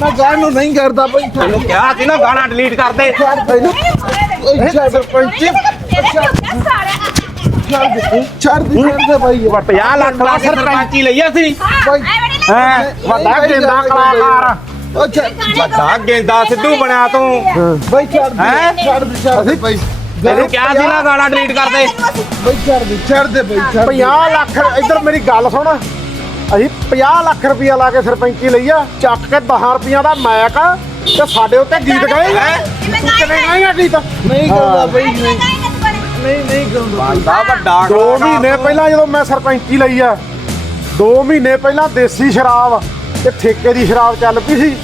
ਮੈਂ ਜਾਣ ਨੂੰ ਨਹੀਂ ਕਰਦਾ ਬਈ। ਤੈਨੂੰ ਕਿਹਾ ਸੀ ਨਾ ਗਾਣਾ ਡਿਲੀਟ ਕਰ ਦੇ। ਓਏ ਸਰਪੰਚ ਛੱਡ ਦੇ। ਛੱਡ ਦੇ ਛੱਡ ਦੇ ਬਾਈ 50 ਲੱਖ ਲਾ ਕੇ ਸਰਪੰਚੀ। ਲਈ ਅਸੀਂ ਹੈ ਵੱਡਾ ਗੇਂਦਾ ਕਲਾਕਾਰ। ਓ ਛੱਡ ਵੱਡਾ ਗੇਂਦਾ ਸਿੱਧੂ ਬਣਿਆ ਤੂੰ। ਬਾਈ ਛੱਡ ਦੇ ਹੈਂ? ਛੱਡ ਦੇ ਛੱਡ ਦੇ ਬਾਈ ਤੈਨੂੰ ਕਿਹਾ ਸੀ ਨਾ ਗਾਣਾ ਡਿਲੀਟ ਕਰ ਦੇ। ਬਾਈ ਛੱਡ ਦੇ ਛੱਡ ਦੇ ਬਾਈ ਛੱਡ ਦੇ। 50 ਲੱਖ ਇੱਧਰ ਮੇਰੀ ਗੱਲ ਸੁਣ। ਅਸੀਂ 50 ਲੱਖ ਰੁਪਇਆ ਲਾ ਕੇ ਸਰਪੰਚੀ ਲਈ ਆ ਚੱਕ ਕੇ 10 ਰੁਪਈਆ ਦਾ ਮੈਕ ਤੇ ਸਾਡੇ ਉੱਤੇ ਗੀਤ ਗਾਏਗਾ? ਤੂੰ ਕਿਵੇਂ ਗਾਏਗਾ? ਗੀਤ? ਨਹੀਂ ਕਰਦਾ ਬਾਈ ਨਹੀਂ। ਨਹੀਂ ਨਹੀਂ ਕਰਦਾ ਬੰਦਾ ਵੱਡਾ ਦੋ ਮਹੀਨੇ ਪਹਿਲਾਂ ਜਦੋਂ ਮੈਂ ਸਰਪੰਚੀ ਲਈ ਆ ਦੋ ਮਹੀਨੇ ਪਹਿਲਾਂ ਦੇਸੀ ਸ਼ਰਾਬ ਤੇ ਠੇਕੇ ਦੀ ਸ਼ਰਾਬ ਚੱਲ ਪਈ ਸੀ।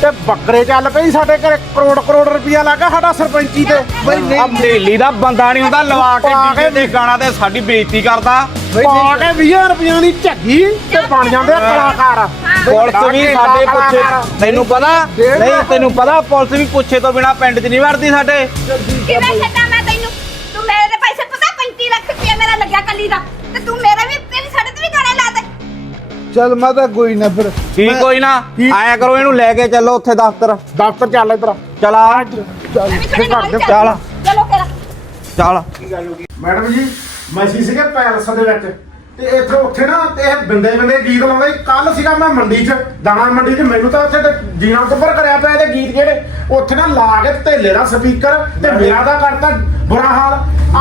ਤੇ ਬੱਕਰੇ ਚੱਲ ਪਈ ਸਾਡੇ ਘਰੇ ਕਰੋੜ ਕਰੋੜ ਰੁਪਇਆ ਲੱਗਾ ਸਾਡਾ ਸਰਪੰਚੀ ਤੇ। ਬਈ ਨਹੀਂ। ਦਿੱਲੀ ਦਾ ਬੰਦਾ ਨਹੀਂ ਹੁੰਦਾ ਲਵਾ ਕੇ ਪਾ ਕੇ ਡੀਜੇ ਦੇ ਗਾਣਾ ਤੇ ਸਾਡੀ ਬੇਇੱਜ਼ਤੀ ਕਰਦਾ। ਪਾ ਨਹੀਂ। ਕੇ 20 ਰੁਪਈਆਂ ਦੀ ਝੱਗੀ ਤੇ ਬਣ ਜਾਂਦੇ ਆ ਕਲਾਕਾਰ। ਪੁਲਿਸ ਵੀ ਸਾਡੇ ਪੁੱਛੇ। ਤੈਨੂੰ ਪਤਾ? ਨਹੀਂ ਤੈਨੂੰ ਪਤਾ ਪੁਲਿਸ ਵੀ ਪੁੱਛੇ ਤੋਂ ਬਿਨਾ ਪਿੰਡ 'ਚ ਨਹੀਂ ਵੜਦੀ ਸਾਡੇ। ਕਿਵੇਂ ਛੱਡਾਂ ਮੈਂ ਤੈਨੂੰ? ਤੂੰ ਮੇਰੇ ਦੇ ਪੈਸੇ ਪਤਾ 35 ਲੱਖ ਰੁਪਇਆ ਮੇਰਾ ਲੱਗਿਆ ਕੱਲੀ ਦਾ। ਤੇ ਤੂੰ ਮੇਰੇ ਵੀ ਚੱਲ ਮਾਤਾ ਕੋਈ ਨਾ ਫਿਰ। ਕੀ ਮੈਂ- ਕੋਈ ਨਾ ਕੀ? ਆਇਆ ਕਰੋ ਇਹਨੂੰ ਲੈ ਕੇ ਚੱਲੋ ਉੱਥੇ ਦਫ਼ਤਰ। ਦਫ਼ਤਰ ਚੱਲ ਇੱਧਰ। ਚਲਾ ਮੈਂ ਤੁਹਾਡੇ ਨਾਲ ਹੀ ਚੱਲ। ਚੱਲ ਚਲੋ ਫਿਰ। ਚੱਲ। ਮੈਡਮ ਜੀ ਮੈਸੀ ਸੀਗੇ ਪੈਲਸ ਦੇ ਵਿੱਚ। ਤੇ ਇੱਥੇ ਉੱਥੇ ਨਾ ਤੇ ਇਹ ਬੰਦੇ ਬੰਦੇ ਗੀਤ ਲਾਉਂਦੇ। ਕੱਲ ਸੀਗਾ ਮੈਂ ਮੰਡੀ 'ਚ ਦਾਣਾ ਮੰਡੀ 'ਚ। ਮੈਨੂੰ ਤਾਂ ਉੱਥੇ ਤੇ ਜੀਣਾ ਉੱਪਰ ਕਰਿਆ ਪਿਆ ਇਹਦੇ ਗੀਤ ਜਿਹੜੇ। ਉੱਥੇ ਨਾ ਲਾ ਕੇ ਧੇਲੇ ਦਾ ਸਪੀਕਰ ਤੇ ਮੇਰਾ ਦਾ ਕਰਤਾ। ਬੁਰਾ ਹਾਲ।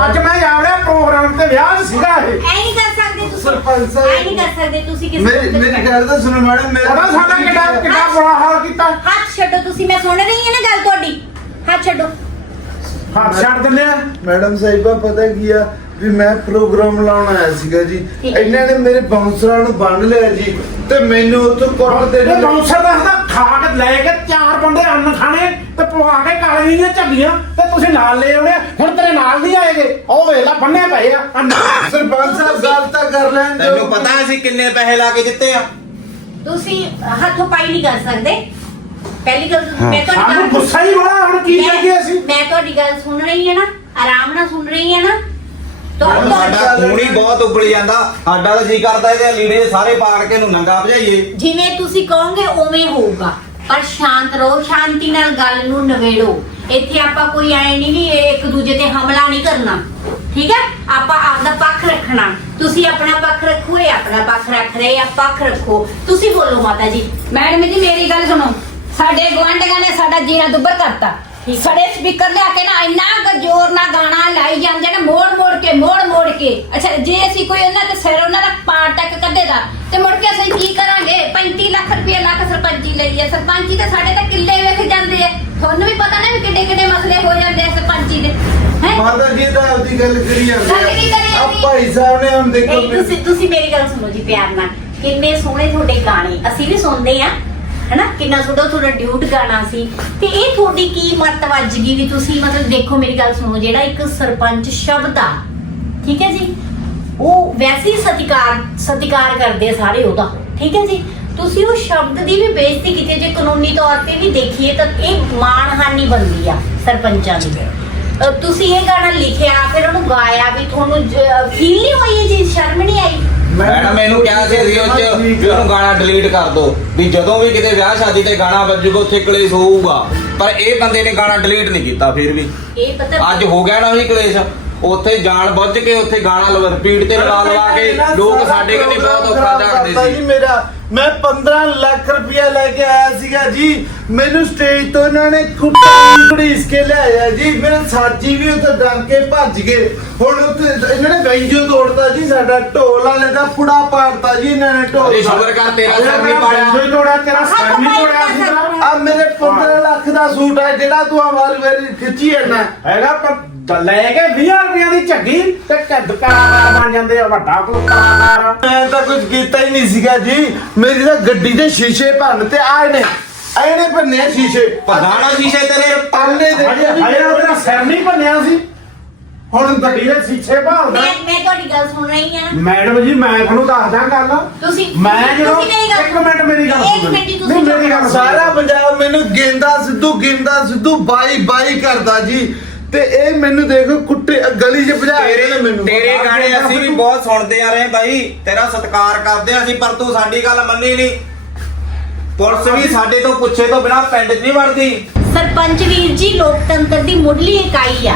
ਅੱਜ ਮੈਂ ਆਵੜਿਆ ਪ੍ਰੋਗਰਾਮ ਤੇ ਵਿਆਹ 'ਚ ਸੀਗਾ ਇਹ। ਐ ਨਹੀਂ ਕਰ ਸਕਦੇ ਤੁਸੀਂ। ਸਰਪੰਚ ਸਾਹਿਬ। ਐ ਨਹੀਂ ਕਰ ਸਕਦੇ ਤੁਸੀਂ ਕਿਸੇ ਮੇਰੀ ਨੂੰ। ਮੇਰੀ ਗੱਲ ਤਾਂ ਸੁਣੋ ਮੈਡਮ ਮੇਰਾ ਉਹਦਾ ਸਾਡਾ ਕਿੱਡਾ ਕਿੱਡਾ ਬੁਰਾ ਹਾਲ ਕੀਤਾ। ਹੱਥ ਛੱਡੋ ਤੁਸੀਂ ਮੈਂ ਸੁਣ ਰਹੀ ਹਾਂ ਨਾ ਗੱਲ ਤੁਹਾਡੀ। ਹੱਥ ਛੱਡੋ। ਹੱਥ ਛੱਡ ਦਿੰਦੇ ਆ। ਮੈਡਮ ਸਾਹਿਬਾ ਪਤਾ ਕੀ ਆ ਵੀ ਮੈਂ ਪ੍ਰੋਗਰਾਮ ਲਾਉਣ ਆਇਆ ਸੀਗਾ ਜੀ। ਠੀਕ ਹੈ। ਇਹਨਾਂ ਨੇ ਮੇਰੇ ਬਾਉਂਸਰਾਂ ਨੂੰ ਬੰਨ ਲਿਆ ਜੀ ਤੇ ਮੈਨੂੰ ਉੱਥੋਂ ਕੁੱਟ ਦੇ ਇਹ ਬਾਉਂਸਰ ਦਾ ਕੇ ਲੈ ਕੇ ਚਾਰ ਬੰਦੇ ਅੰਨ ਖਾਣੇ। ਪਵਾ ਕੇ ਕਾਲੇ ਦੀਆਂ ਝੱਗੀਆਂ ਤੇ ਤੁਸੀਂ ਨਾਲ ਲੈ ਆਉਣੇ ਹੁਣ ਤੇਰੇ ਨਾਲ ਨਹੀਂ ਆਏਗੇ। ਉਹ ਵੇਖ ਲੈ ਬੰਨੇ ਪਏ ਆ। ਅੰਨ ਸਰਪੰਚ ਸਾਹਿਬ ਗੱਲ ਤਾਂ ਕਰ ਲੈਣ ਦਿਓ। ਤੈਨੂੰ ਪਤਾ ਅਸੀਂ ਕਿੰਨੇ ਪੈਸੇ ਲਾ ਕੇ ਜਿੱਤੇ ਆ। ਤੁਸੀਂ ਹੱਥੋਂ ਪਾਈ ਨਹੀਂ ਕਰ ਸਕਦੇ। ਪਹਿਲੀ ਗੱਲ ਮੈਂ ਤੁਹਾਡੀ ਸਾਨੂੰ ਗੱਲ ਗੁੱਸਾ ਹੀ ਬੜਾ ਹੁਣ ਕੀ ਮੈਂ- ਕਰੀਏ ਅਸੀਂ? ਮੈਂ ਤੁਹਾਡੀ ਗੱਲ ਸੁਣ ਰਹੀ ਹਾਂ ਨਾ ਆਰਾਮ ਨਾਲ ਸੁਣ ਰਹੀ ਹਾਂ ਨਾ। ਤੁਹਾਨੂੰ ਸਾਡਾ ਖੂਨ ਹੀ ਬਹੁਤ ਉੱਬਲ ਜਾਂਦਾ। ਸਾਡਾ ਤਾਂ ਜੀ ਕਰਦਾ ਇਹਦੇ ਲੀੜੇ ਸਾਰੇ ਪਾੜ ਕੇ ਨੂੰ ਨੰਗਾ ਭਜਾਈਏ। ਜਿਵੇਂ ਤੁਸੀਂ ਕਹੋਗੇ ਉਵੇਂ ਹੋਊਗਾ। ਪਰ ਸ਼ਾਂਤ ਰਹੋ ਸ਼ਾਂਤੀ ਨਾਲ ਗੱਲ ਨੂੰ ਨਵੇੜੋ ਇੱਥੇ ਆਪਾਂ ਕੋਈ ਐ ਨਹੀਂ ਵੀ ਇੱਕ ਦੂਜੇ ਤੇ ਹਮਲਾ ਨਹੀਂ ਕਰਨਾ। ਠੀਕ ਹੈ? ਆਪਾਂ ਆਪਦਾ ਪੱਖ ਰੱਖਣਾ। ਤੁਸੀਂ ਆਪਣਾ ਪੱਖ ਰੱਖੋ ਇਹ ਆਪਣਾ ਪੱਖ ਰੱਖ ਰਹੇ ਆ ਪੱਖ ਰੱਖੋ। ਤੁਸੀਂ ਬੋਲੋ ਮਾਤਾ ਜੀ। ਮੈਡਮ ਜੀ ਮੇਰੀ ਗੱਲ ਸੁਣੋ। ਸਾਡੇ ਗਵਾਂਢੀਆਂ ਨੇ ਸਾਡਾ ਜੀਣਾ ਦੁੱਬਰ ਕਰਤਾ। ਸੜੇ ਸਪੀਕਰ ਲਿਆ ਕੇ ਨਾ ਇੰਨਾ ਕੁ ਜ਼ੋਰ ਨਾਲ ਗਾਣਾ ਲਾਈ ਜਾਂਦੇ ਨੇ ਮੋੜ ਮੋੜ ਕੇ ਮੋੜ ਮੋੜ ਕੇ। ਅੱਛਾ ਜੇ ਅਸੀਂ ਕੋਈ ਉਹਨਾਂ ਦੇ ਸਿਰ ਉਹਨਾਂ ਦਾ ਪਾਰ ਟੱਕ ਕੱਢੇ ਦਾ ਤੇ ਮੁੜ ਕੇ ਅਸੀਂ ਕੀ ਕਰਾਂਗੇ 35 ਲੱਖ ਰੁਪਏ ਲੱਖ ਸਰਪੰਚੀ ਲਈ ਹੈ ਸਰਪੰਚੀ ਤੇ ਸਾਡੇ ਤਾਂ ਕਿੱਲੇ ਵੇਖ ਜਾਂਦੇ ਆ। ਤੁਹਾਨੂੰ ਵੀ ਪਤਾ ਨਾ ਵੀ ਕਿੱਡੇ ਕਿੱਡੇ ਮਸਲੇ ਹੋ ਜਾਂਦੇ ਆ ਸਰਪੰਚੀ ਦੇ। ਹੈ? ਮਾਤਾ ਜੀ ਤਾਂ ਆਪਦੀ ਗੱਲ ਕਰੀ ਜਾਂਦੇ ਗੱਲ ਕੀ ਕਰੀ ਆ ਜਾਂਦੀ? ਭਾਈ ਸਾਹਿਬ ਨੇ ਹੁਣ ਦੇਖੋ ਨਹੀਂ ਤੁਸੀਂ ਤੁਸੀਂ ਮੇਰੀ ਗੱਲ ਸੁਣੋ ਜੀ ਪਿਆਰ ਨਾਲ। ਕਿੰਨੇ ਸੋਹਣੇ ਤੁਹਾਡੇ ਗਾਣੇ। ਅਸੀਂ ਵੀ ਸੁਣਦੇ ਆ। ਹਨਾ? ਕਿੰਨਾ ਸੋਹਣਾ ਤੁਹਾਡਾ ਡਿਊਟ ਗਾਣਾ ਸੀ। ਤੇ ਇਹ ਤੁਹਾਡੀ ਕੀ ਮੱਤ ਵੱਜ ਗਈ ਵੀ ਤੁਸੀਂ ਮਤਲਬ ਦੇਖੋ ਮੇਰੀ ਗੱਲ ਸੁਣੋ ਜਿਹੜਾ ਇੱਕ ਸਰਪੰਚ ਸ਼ਬਦ ਆ। ਠੀਕ ਹੈ ਜੀ? ਉਹ ਵੈਸੇ ਹੀ ਸਤਿਕਾਰ ਸਤਿਕਾਰ ਕਰਦੇ ਆ ਸਾਰੇ ਉਹਦਾ ਠੀਕ ਹੈ ਜੀ? ਤੁਸੀਂ ਉਹ ਸ਼ਬਦ ਦੀ ਵੀ ਬੇਇੱਜ਼ਤੀ ਕੀਤੀ ਜੇ ਕਾਨੂੰਨੀ ਤੌਰ ਤੇ ਵੀ ਦੇਖੀਏ ਤਾਂ ਇਹ ਮਾਣਹਾਨੀ ਬਣਦੀ ਆ ਸਰਪੰਚਾਂ ਦੀ। ਤੁਸੀਂ ਇਹ ਗਾਣਾ ਲਿਖਿਆ ਫਿਰ ਉਹਨੂੰ ਗਾਇਆ ਵੀ ਤੁਹਾਨੂੰ ਫੀਲ ਨਹੀਂ ਹੋਈ ਚੀਜ਼? ਸ਼ਰਮ ਨਹੀਂ ਆਈ? ਮੈਡਮ ਮੈਨੂੰ ਕਿਹਾ ਸੀ ਉਹ ਚ ਵੀ ਉਹਨੂੰ ਗਾਣਾ ਡਿਲੀਟ ਕਰ ਦੋ। ਵੀ ਜਦੋਂ ਵੀ ਕਿਤੇ ਵਿਆਹ ਸ਼ਾਦੀ ਤੇ ਗਾਣਾ ਵੱਜੂਗਾ ਉੱਥੇ ਕਲੇਸ਼ ਹੋਊਗਾ। ਪਰ ਇਹ ਬੰਦੇ ਨੇ ਗਾਣਾ ਡਿਲੀਟ ਨਹੀਂ ਕੀਤਾ ਫਿਰ ਵੀ। ਇਹ ਪਤਾ ਅੱਜ ਹੋ ਗਿਆ ਨਾ ਉਹੀ ਕਲੇਸ਼? ਉੱਥੇ ਜਾਣ ਬੁੱਝ ਕੇ ਉੱਥੇ ਗਾਣਾ ਰਿਪੀਟ ਤੇ ਲਗਾ ਲਗਾ ਕੇ ਲੋਕ ਸਾਡੇ ਕੰਨੇ ਬਹੁਤ ਔਖਾ ਝਾਕਦੇ ਜੀ ਸੀ। ਮੇਰਾ। ਮੈਂ 15 ਲੱਖ ਰੁਪਇਆ ਲੈ ਕੇ ਆਇਆ ਸੀਗਾ ਜੀ। ਮੈਨੂੰ ਸਟੇਜ ਤੋਂ ਇਹਨਾਂ ਨੇ ਕੁੱਟਾਂ ਘੜੀਸ ਕੇ ਲਿਆਇਆ ਜੀ। ਮੇਰੇ ਸਾਥੀ ਵੀ ਉੱਥੇ ਡਰ ਕੇ ਭੱਜ ਗਏ। ਹੁਣ ਉੱਥੇ ਇਹਨਾਂ ਨੇ ਗੰਜੋ ਤੋੜਤਾ ਜੀ ਸਾਡਾ ਢੋਲ ਵਾਲੇ ਦਾ ਪੁੜਾ ਪਾੜਤਾ ਜੀ ਇਹਨਾਂ ਨੇ ਢੋਲ ਅਰੇ ਸ਼ੁਕਰ ਕਰ ਤੇਰਾ ਸਿਰ ਨਹੀਂ ਪਾੜਿਆ। ਕੋਈ ਤੋੜਿਆ ਤੇਰਾ ਸਿਰ ਨਹੀਂ ਤੋੜਿਆ ਸੀ ਆ ਮੇਰੇ 15 ਲੱਖ ਦਾ ਸੂਟ ਹੈ ਜਿਹੜਾ ਤੂੰ ਆ ਵਾਰੀ ਵਾਰੀ ਖਿੱਚੀ ਜਾਂਦਾ। ਹੈਗਾ ਪਰ ਲੈ ਕੇ 20 ਰੁਪਈਆਂ ਦੀ ਝੱਗੀ ਤੇ ਢਿੱਡ ਕਲਾਕਾਰ ਬਣ ਜਾਂਦੇ ਆ ਵੱਡਾ ਕੋਈ ਕਲਾਕਾਰ ਮੈਂ ਤਾਂ ਕੁਝ ਕੀਤਾ ਹੀ ਨਹੀਂ ਸੀਗਾ ਜੀ। ਮੇਰੀ ਤਾਂ ਗੱਡੀ ਦੇ ਸ਼ੀਸ਼ੇ ਭੰਨ ਤੇ ਆਏ ਨੇ। ਆਏ ਨੇ ਭੰਨੇ ਸ਼ੀਸ਼ੇ। ਪਧਾਣਾ ਸ਼ੀਸ਼ੇ ਤੇਰੇ ਤਾਲੇ ਦੇ ਹਜੇ ਹਜੇ ਉਹਦਾ ਸਿਰ ਨਹੀਂ ਭੰਨਿਆ ਸੀ। ਹੁਣ ਗੱਡੀ ਦੇ ਸੀਛੇ ਭਾਲਦਾ। ਮੈਂ ਮੈਂ ਤੁਹਾਡੀ ਗੱਲ ਸੁਣ ਰਹੀ ਹਾਂ। ਮੈਡਮ ਜੀ ਮੈਂ ਤੁਹਾਨੂੰ ਦੱਸਦਾ ਗੱਲ। ਤੁਸੀਂ ਮੈਂ ਜਦੋਂ ਤੁਸੀਂ ਮੇਰੀ ਗੱਲ ਇੱਕ ਮਿੰਟ ਮੇਰੀ ਗੱਲ ਇੱਕ ਸੁਣੋ। ਮਿੰਟ ਜੀ, ਤੁਸੀਂ ਨਹੀਂ ਮੇਰੀ ਗੱਲ ਸਾਰਾ ਪੰਜਾਬ ਮੈਨੂੰ ਗੇਂਦਾ ਸਿੱਧੂ ਗੇਂਦਾ ਸਿੱਧੂ ਬਾਈ ਬਾਈ ਕਰਦਾ ਜੀ। ਤੇ ਇਹ ਮੈਨੂੰ ਦੇਖੋ ਕੁੱਟੇ ਗਲੀ 'ਚ ਭਜਾ ਕੇ ਤੇਰੇ ਮੈਨੂੰ ਤੇਰੇ ਗਾਣੇ ਅਸੀਂ ਵੀ ਬਹੁਤ ਸੁਣਦੇ ਆ ਰਹੇ ਬਾਈ। ਤੇਰਾ ਸਤਿਕਾਰ ਕਰਦੇ ਆ ਅਸੀਂ ਪਰ ਤੂੰ ਸਾਡੀ ਗੱਲ ਮੰਨੀ ਨਹੀਂ। ਪੁਲਿਸ ਵੀ ਸਾਡੇ ਤੋਂ ਪੁੱਛੇ ਤੋਂ ਬਿਨਾ ਪਿੰਡ 'ਚ ਨਹੀਂ ਵੜਦੀ। ਸਰਪੰਚ ਵੀਰ ਜੀ ਲੋਕਤੰਤਰ ਦੀ ਮੁੱਢਲੀ ਇਕਾਈ ਆ।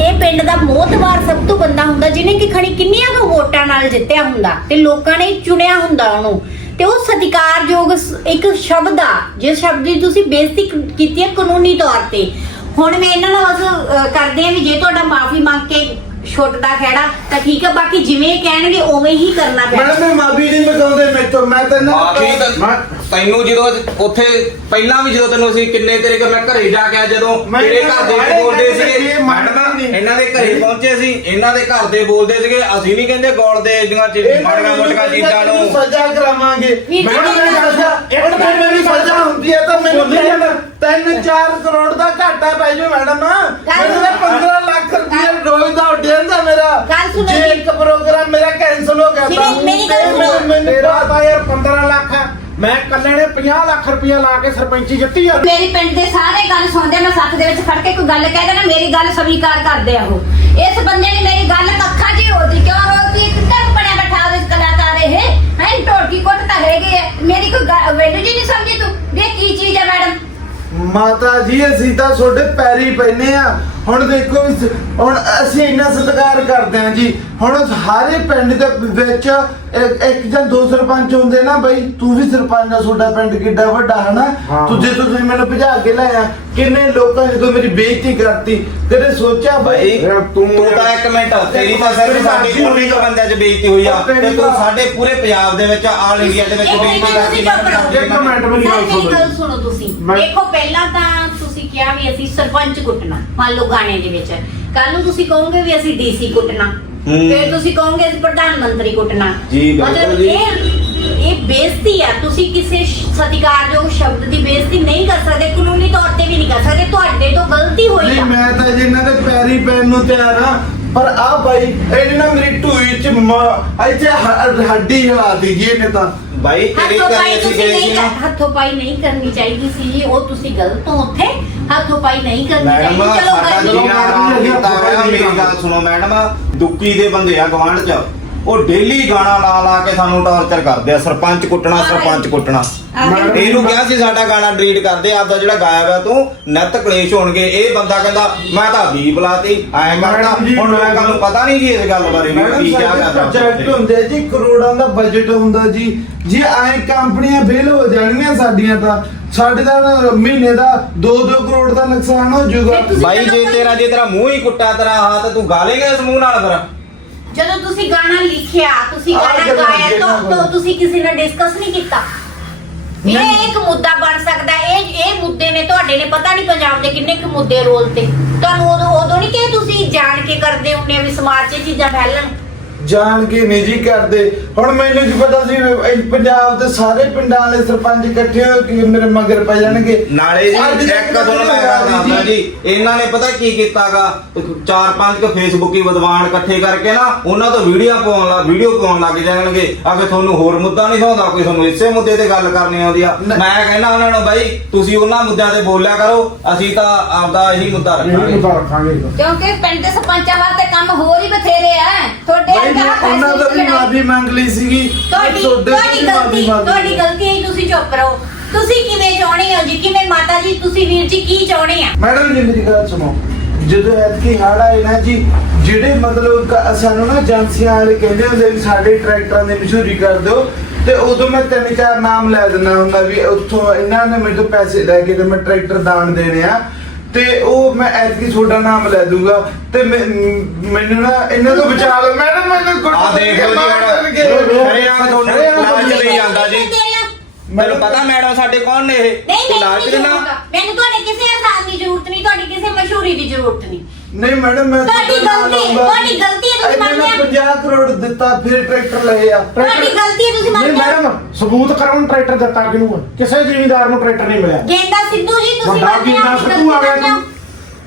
ਇਹ ਪਿੰਡ ਦਾ ਮੋਹਤਵਾਰ ਸਭ ਤੋਂ ਬੰਦਾ ਹੁੰਦਾ ਜਿਹਨੇ ਕਿ ਖਣੀ ਕਿੰਨੀਆਂ ਕੁ ਵੋਟਾਂ ਨਾਲ ਜਿੱਤਿਆ ਹੁੰਦਾ ਤੇ ਲੋਕਾਂ ਨੇ ਚੁਣਿਆ ਹੁੰਦਾ ਉਹਨੂੰ। ਤੇ ਉਹ ਸਤਿਕਾਰਯੋਗ ਇੱਕ ਸ਼ਬਦ ਆ ਜਿਸ ਸ਼ਬਦ ਦੀ ਤੁਸੀਂ ਬੇਇੱਜ਼ਤੀ ਕੀਤੀ ਹੈ ਕਾਨੂੰਨੀ ਤੌਰ ਤੇ। ਹੁਣ ਮੈਂ ਇਹਨਾਂ ਨਾਲ ਬਸ ਕਰਦੇ ਆ ਵੀ ਜੇ ਤੁਹਾਡਾ ਮਾਫੀ ਮੰਗ ਕੇ ਛੁੱਟਦਾ ਖਹਿੜਾ ਤਾਂ ਠੀਕ ਹੈ ਬਾਕੀ ਜਿਵੇਂ ਕਹਿਣਗੇ ਉਵੇਂ ਹੀ ਕਰਨਾ ਪੈਣਾ। ਮੈਡਮ ਮੈਂ ਮਾਫੀ ਨਹੀਂ ਮੰਗਾਉਂਦੇ ਮੇਰੇ ਤੋਂ ਮੈਂ ਤਾਂ ਨੂੰ ਮਾਫੀ ਤਾਂ ਮੈਂ- ਤੈਨੂੰ ਜਦੋਂ ਉੱਥੇ ਪਹਿਲਾਂ ਵੀ ਜਦੋਂ ਤੈਨੂੰ ਅਸੀਂ ਕਿੰਨੇ ਤੇਰੇ ਘਰ ਮੈਂ ਘਰੇ ਜਾ ਕੇ ਜਦੋਂ ਮੈਂ ਤੇਰੇ ਘਰ ਦੇ ਬੋਲਦੇ ਸੀਗੇ ਮੈਡਮ ਨਹੀਂ। ਇਹਨਾਂ ਦੇ ਘਰੇ ਪਹੁੰਚੇ ਸੀ ਇਹਨਾਂ ਦੇ ਘਰ ਦੇ ਬੋਲਦੇ ਸੀਗੇ ਅਸੀਂ ਨਹੀਂ ਕਹਿੰਦੇ ਗੋਲ ਦੇ ਜਿਹੜੀਆਂ ਚੀਜ਼ਾਂ ਮਾੜੀਆਂ ਮੋਟੀਆਂ ਚੀਜ਼ਾਂ ਨੂੰ ਸਜ਼ਾ ਕਰਾਵਾਂਗੇ ਮੈਡਮ ਮੇਰੀ ਮੇਰੀ ਸਜ਼ਾ ਇੱਕ ਮਿੰਟ ਮੇਰੀ ਸਜ਼ਾ ਹੁੰਦੀ ਹੈ ਤਾਂ ਮੈਨੂੰ ਬੋਲੀ ਜਾਂਦਾ। 3-4 ਕਰੋੜ ਦਾ ਘਾਟਾ ਪੈ ਜੂ ਮੈਡਮ ਮੈਨੂੰ ਤਾਂ 15 ਲੱਖ ਰੁਪਏ ਰੋਜ਼ ਦਾ ਉੱਡ ਜਾਂਦਾ ਮੇਰਾ ਗੱਲ ਸੁਣੋ ਜੇ। ਇੱਕ ਪ੍ਰੋਗਰਾਮ ਮੇਰਾ ਕੈਨਸਲ ਹੋ ਗਿਆ ਤਾਂ ਮੇਰੀ- ਮੇਰੀ ਗੱਲ ਸੁਣੋ। ਮੈਨੂੰ ਤੇਰਾ ਤਾਂ ਯਾਰ 15 ਲੱਖ ਆ ਮੈਂ ਕੱਲੇ ਨੇ 50 ਲੱਖ ਰੁਪਇਆ ਲਾ ਕੇ ਸਰਪੰਚੀ ਜਿੱਤੀ ਆ। ਮੇਰੀ ਪਿੰਡ ਦੇ ਸਾਰੇ ਗੱਲ ਸੁਣਦੇ ਮੈਂ ਸੱਤ ਦੇ ਵਿੱਚ ਖੜ ਕੇ ਕੋਈ ਗੱਲ ਕਹਿ ਦੇਣਾ ਮੇਰੀ ਗੱਲ ਸਵੀਕਾਰ ਕਰਦੇ ਆ ਉਹ। ਇਸ ਬੰਦੇ ਨੇ ਮੇਰੀ ਗੱਲ ਅੱਖਾਂ 'ਚ ਹੀ ਰੋਦੀ ਕਿਉਂ ਰੋਦੀ ਕਿੱਦਾਂ ਬਣਿਆ ਬੈਠਾ ਉਹਦੇ ਕਲਾਕਾਰ ਇਹ? ਹੈ ਢੋਲਕੀ ਕੁੱਟ ਤਾਂ ਹੈਗੇ ਆ। ਮੇਰੀ ਕੋਈ ਵੈਲਿਊ ਜੀ ਨਹੀਂ ਸਮਝੀ ਤੂੰ। ਇਹ ਕੀ ਚੀਜ਼ ਹੈ ਮੈਡਮ? ਮਾਤਾ ਜੀ ਅਸੀਂ ਤਾਂ ਤੁਹਾਡੇ ਪੈਰੀ ਪੈਨੇ ਆ। ਹੁਣ ਦੇਖੋ ਇਸ- ਹੁਣ ਅਸੀਂ ਇੰਨਾ ਸਤਿਕਾਰ ਕਰਦੇ ਆ ਜੀ। ਹੁਣ ਸਾਰੇ ਪਿੰਡ ਦੇ ਵਿੱਚ ਇੱਕ ਇੱਕ ਜਾਂ ਦੋ ਸਰਪੰਚ ਹੁੰਦੇ ਨਾ ਬਈ ਤੂੰ ਵੀ ਸਰਪੰਚ ਆ ਤੁਹਾਡਾ ਪਿੰਡ ਕਿੱਡਾ ਵੱਡਾ ਹਨਾ? ਹਾਂ। ਤੂੰ ਜੇ ਤੁਸੀਂ ਮੈਨੂੰ ਭਜਾ ਕੇ ਲਾਇਆ ਕਿੰਨੇ ਲੋਕਾਂ ਨੇ ਜਦੋਂ ਮੇਰੀ ਬੇਇੱਜ਼ਤੀ ਕਰਤੀ। ਕਦੇ ਸੋਚਿਆ ਬਾਈ ਤੂੰ- ਤੂੰ ਤਾਂ ਇੱਕ ਮਿੰਟ ਤੇਰੀ ਤਾਂ ਸਿਰਫ ਸਾਡੇ ਪੂਰੇ ਕੁ ਬੰਦਿਆਂ 'ਚ ਬੇਇੱਜ਼ਤੀ ਹੋਈ ਆ। ਤੇ ਤੂੰ ਸਾਡੇ ਪੂਰੇ ਪੰਜਾਬ ਦੇ ਵਿੱਚ ਆਲ ਇੰਡੀਆ ਦੇ ਵਿੱਚ ਇੱਕ ਮਿੰਟ ਬੇਇੱਜ਼ਤੀ ਤੁਸੀਂ ਚੁੱਪ ਰਹੋ। ਇੱਕ ਮਿੰਟ ਮੇਰੀ ਗੱਲ ਸੁਣੋ ਤੁਸੀਂ। ਮੈਂ- ਦੇਖੋ ਪਹਿਲਾਂ ਤਾਂ ਤੁਸੀਂ ਕਿਹਾ ਵੀ ਅਸੀਂ ਸਰਪੰਚ ਕੁੱਟਣਾ ਮੰਨ ਲਓ ਗਾਣੇ ਦੇ ਵਿੱਚ। ਕੱਲ ਨੂੰ ਤੁਸੀਂ ਕਹੋਗੇ ਵੀ ਅਸੀਂ ਡੀਸੀ ਕੁੱਟਣਾ ਹੂੰ। ਫਿਰ ਤੁਸੀਂ ਕਹੋਗੇ ਅਸੀਂ ਪ੍ਰਧਾਨ ਮੰਤਰੀ ਕੁੱਟਣਾ। ਜੀ, ਬਿਲਕੁਲ ਮਤਲਬ ਜੀ। ਇਹ ਇਹ ਬੇਇੱਜ਼ਤੀ ਆ। ਤੁਸੀਂ ਕਿਸੇ ਸ਼- ਸਤਿਕਾਰਯੋਗ ਸ਼ਬਦ ਦੀ ਬੇਇੱਜ਼ਤੀ ਨਹੀਂ ਕਰ ਸਕਦੇ ਕਾਨੂੰਨੀ ਤੌਰ ਤੇ ਵੀ ਨਹੀਂ ਕਰ ਸਕਦੇ। ਤੁਹਾਡੇ ਤੋਂ ਗਲਤੀ ਹੋਈ ਨਹੀਂ ਆ। ਮੈਂ ਤਾਂ ਜੀ ਇਹਨਾਂ ਦੇ ਪੈਰੀ ਪੈਣ ਨੂੰ ਤਿਆਰ ਆ। ਪਰ ਆ ਬਾਈ ਇਹਨੇ ਨਾ ਮੇਰੀ ਢੂਈ ਚ ਮ- ਇੱਥੇ ਹ- ਹੱਡੀ ਹਿਲਾ ਦਿੱਤੀ ਇਹਨੇ ਤਾਂ। ਬਾਈ ਤੇਰੇ ਹੱਥੋਂ ਘਰੇ ਪਾਈ ਅਸੀਂ ਤੁਸੀਂ ਗਏ ਸੀ ਨਹੀਂ ਨਾ ਕਰ- ਹੱਥੋਂ ਪਾਈ ਨਹੀਂ ਕਰਨੀ ਚਾਹੀਦੀ ਸੀ ਜੀ। ਉਹ ਤੁਸੀਂ ਗਲਤ ਹੋ ਉੱਥੇ। ਹੱਥੋਂ ਪਾਈ ਨਹੀਂ ਕਰਨੀ ਮੈਡਮ ਚਾਹੀਦੀ ਚਲੋ ਸਾਡਾ ਗੱਲ ਕੀਤਾ ਹੋਇਆ ਮੇਰੀ ਗੱਲ ਸੁਣੋ ਮੈਡਮ ਦੁੱਕੀ ਦੇ ਬੰਦੇ ਆ ਗਵਾਂਢ ਚ। ਉਹ ਡੇਲੀ ਗਾਣਾ ਲਾ ਲਾ ਕੇ ਸਾਨੂੰ ਟਾਰਚਰ ਕਰਦੇ ਆ ਸਰਪੰਚ ਕੁੱਟਣਾ ਸਰਪੰਚ ਕੁੱਟਣਾ। ਇਹਨੂੰ ਕਿਹਾ ਸੀ ਸਾਡਾ ਗਾਣਾ ਡਿਲੀਟ ਕਰਦੇ ਆਪਦਾ ਜਿਹੜਾ ਗਾਇਆ ਹੋਇਆ ਤੂੰ ਨਿੱਤ ਕਲੇਸ਼ ਹੋਣਗੇ। ਇਹ ਬੰਦਾ ਕਹਿੰਦਾ ਮੈਂ ਤਾਂ ਵੀ ਬੁਲਾਤੀ ਐਂ ਜੀ, ਹੁਣ ਲੋਕਾਂ ਨੂੰ ਪਤਾ ਨਹੀਂ ਜੀ ਇਸ ਗੱਲ ਬਾਰੇ ਵੀ ਮੈਡਮ ਕੀ ਕਰਦਾ ਪ੍ਰੋਜੈਕਟ ਹੁੰਦੇ ਜੀ ਕਰੋੜਾਂ ਦਾ ਬਜਟ ਹੁੰਦਾ ਜੀ। ਜੇ ਐ ਕੰਪਨੀਆਂ ਫੇਲ ਹੋ ਜਾਣਗੀਆਂ ਸਾਡੀਆਂ ਤਾਂ ਸਾਡੇ ਦਾ ਮਹੀਨੇ ਦਾ 2-2 ਕਰੋੜ ਦਾ ਨੁਕਸਾਨ ਹੋ ਜਾਊਗਾ। ਬਾਈ ਜੇ ਤੇਰਾ ਜੇ ਤੇਰਾ ਮੂੰਹ ਹੀ ਕੁੱਟਾ ਤੇਰਾ ਹੱਥ ਤੂੰ ਗਾਲੇਗਾ ਇਸ ਮੂੰਹ ਨਾਲ ਫਿਰ? ਜਦੋਂ ਤੁਸੀਂ ਗਾਣਾ ਲਿਖਿਆ ਤੁਸੀਂ ਆਹ ਗਾਣਾ ਗੱਲਾਂ ਗਾਇਆ ਤਾਂ। ਤਾਂ ਤੁਸੀਂ ਕਿਸੇ ਨਾਲ ਡਿਸਕਸ ਨਹੀਂ ਕੀਤਾ ਇਹ ਇੱਕ ਮੁੱਦਾ ਬਣ ਸਕਦਾ ਹੈ। ਇਹ ਇਹ ਮੁੱਦੇ ਨੇ ਤੁਹਾਡੇ ਨੇ ਪਤਾ ਨਹੀਂ ਪੰਜਾਬ ਦੇ ਕਿੰਨੇ ਕੁ ਮੁੱਦੇ ਰੋਲ ਤੇ ਤੁਹਾਨੂੰ ਉਦੋਂ ਉਦੋਂ ਨਹੀਂ ਕਿ ਤੁਸੀਂ ਜਾਣ ਕੇ ਕਰਦੇ ਹੁੰਦੇ ਆ ਵੀ ਸਮਾਜ 'ਚ ਇਹ ਚੀਜ਼ਾਂ ਫੈਲਣ ਜਾਣ ਕੇ ਨਹੀਂ ਜੀ ਕਰਦੇ। ਹੁਣ ਮੈਨੂੰ ਕੀ ਪਤਾ ਸੀ ਵੀ ਇਹ ਪੰਜਾਬ ਦੇ ਸਾਰੇ ਪਿੰਡਾਂ ਵਾਲੇ ਸਰਪੰਚ ਇਕੱਠੇ ਹੋ ਕੇ ਮੇਰੇ ਮਗਰ ਪੈ ਜਾਣਗੇ। ਨਾਲੇ ਅੱਜ ਜੀ ਤੱਕ ਇੱਕ ਤੁਹਾਨੂੰ ਮੈਂ ਜੀ। ਇਹਨਾਂ ਨੇ ਪਤਾ ਕੀ ਕੀਤਾਗਾ? ਚਾਰ ਪੰਜ ਕੁ ਫੇਸਬੁੱਕੀ ਵਿਦਵਾਨ ਇਕੱਠੇ ਕਰਕੇ ਨਾ ਉਹਨਾਂ ਤੋਂ ਵੀਡੀਓ ਪਾਉਣ ਲਾ ਵੀਡੀਓ ਪਾਉਣ ਲੱਗ ਜਾਣਗੇ। ਅਗੇ ਤੁਹਾਨੂੰ ਹੋਰ ਮੁੱਦਾ ਨਹੀਂ ਸੌਂਦਾ ਕੋਈ ਤੁਹਾਨੂੰ ਇਸੇ ਮੁੱਦੇ ਤੇ ਗੱਲ ਕਰਨੀ ਆਉਂਦੀ ਆ। ਮੈਂ ਕਹਿੰਦਾ ਉਹਨਾਂ ਨੂੰ ਬਾਈ ਤੁਸੀਂ ਉਹਨਾਂ ਮੁੱਦਿਆਂ ਤੇ ਬੋਲਿਆ ਕਰੋ ਅਸੀਂ ਤਾਂ ਆਪਦਾ ਇਹੀ ਮੁੱਦਾ ਰੱਖਾਂਗੇ। ਕਿਉਂਕਿ ਪਿੰਡ ਦੇ ਸਰਪੰਚਾਂ ਵਾਸਤੇ ਕੰਮ ਹੋਰ ਹੀ ਬਥੇਰੇ ਆ। ਤੁਹਾਡੇ ਬਾਈ ਵਰਗਾ ਉਹਨਾਂ ਦਾ ਵੀ ਮਾਫੀ ਮੰਗ ਲਈ ਸੀਗੀ ਤੁਹਾਡੀ ਤੁਹਾਡੇ ਗਲਤੀ। ਤੁਹਾਡੀ ਗਲਤੀ ਹੈ ਤੁਸੀਂ ਚੁੱਪ ਰਹੋ। ਤੁਸੀਂ ਕਿਵੇਂ ਚਾਹੁੰਦੇ ਹੋ ਜੀ? ਕਿਵੇਂ ਮਾਤਾ ਜੀ ਤੁਸੀਂ ਵੀਰ ਜੀ ਕੀ ਚਾਹੁੰਦੇ ਆ? ਮੈਡਮ ਜੀ ਮੇਰੀ ਗੱਲ ਸੁਣੋ। ਜਦੋਂ ਐਤਕੀ ਹੜ ਆਏ ਨਾ ਜੀ ਜਿਹੜੇ ਮਤਲਬ ਸਾਨੂੰ ਨਾ ਏਜੰਸੀਆਂ ਵਾਲੇ ਕਹਿੰਦੇ ਹੁੰਦੇ ਵੀ ਸਾਡੇ ਟਰੈਕਟਰਾਂ ਦੀ ਮਸ਼ਹੂਰੀ ਕਰ ਦਿਓ ਤੇ ਉਦੋਂ ਮੈਂ ਤਿੰਨ ਚਾਰ ਨਾਮ ਲੈ ਦਿੰਦਾ ਹੁੰਦਾ ਵੀ ਉੱਥੋਂ ਇਹਨਾਂ ਨੇ ਮੇਰੇ ਤੋਂ ਪੈਸੇ ਲੈ ਕੇ ਤੇ ਮੈਂ ਟਰੈਕਟਰ ਦਾਨ ਦੇਣੇ ਆ। ਤੇ ਉਹ ਮੈਂ ਐਤਕੀ ਤੁਹਾਡਾ ਨਾਮ ਲੈ ਦੂੰਗਾ ਤੇ ਮੈਂ- ਮੈਨੂੰ ਨਾ ਇਹਨਾਂ ਤੋਂ ਬਚਾ ਲਓ। ਮੈਡਮ ਮੈਨੂੰ ਗੁੱਟ ਆ ਦੇਖ ਲਓ ਜੀ ਹੁਣ ਹਰਿਆਣਾ ਤੁਹਾਨੂੰ ਲਾਲਚ ਲਈ ਜਾਂਦਾ ਜੀ। ਮੈਨੂੰ ਪਤਾ ਮੈਡਮ ਸਾਡੇ ਕੌਣ ਨੇ ਇਹ। ਨਹੀਂ ਕੋਈ ਮੈਨੂੰ ਲਾਲਚ ਨਹੀਂ ਦੇਣਾ ਜ਼ਰੂਰਤ ਮੈਨੂੰ ਤੁਹਾਡੇ ਕਿਸੇ ਆਸਾਨ ਦੀ ਜ਼ਰੂਰਤ ਨਹੀਂ ਤੁਹਾਡੀ ਕਿਸੇ ਮਸ਼ਹੂਰੀ ਦੀ ਜ਼ਰੂਰਤ ਨਹੀਂ। ਨਹੀਂ ਮੈਡਮ ਮੈਂ ਤੁਹਾਡੀ ਗਲਤੀ-। ਤੁਹਾਡੀ ਗਲਤੀ ਤੁਸੀਂ ਮੰਨਿਆ। 50 ਕਰੋੜ ਦਿੱਤਾ ਫਿਰ ਟਰੈਕਟਰ ਲਏ ਆ ਤੁਹਾਡੀ ਗਲਤੀ ਹੈ, ਤੁਸੀਂ ਨਹੀਂ ਮੰਨਦੇ ਹੋ। ਮੈਡਮ ਸਬੂਤ ਕਰੋ ਹੁਣ ਟਰੈਕਟਰ ਦਿੱਤਾ ਕਿਹਨੂੰ ਆ? ਕਿਸੇ ਜ਼ਿਮੀਂਦਾਰ ਨੂੰ ਟਰੈਕਟਰ ਨਹੀਂ ਮਿਲਿਆ ਗੇਂਦਾ ਸਿੱਧੂ ਜੀ ਤੁਸੀਂ ਵੱਡਾ ਮੰਨਦੇ ਹੋ ਗੇਂਦਾ ਆਪਣੀ ਸਿੱਧੂ ਆ ਗਿਆ ਗਲਤੀ ਹੋ?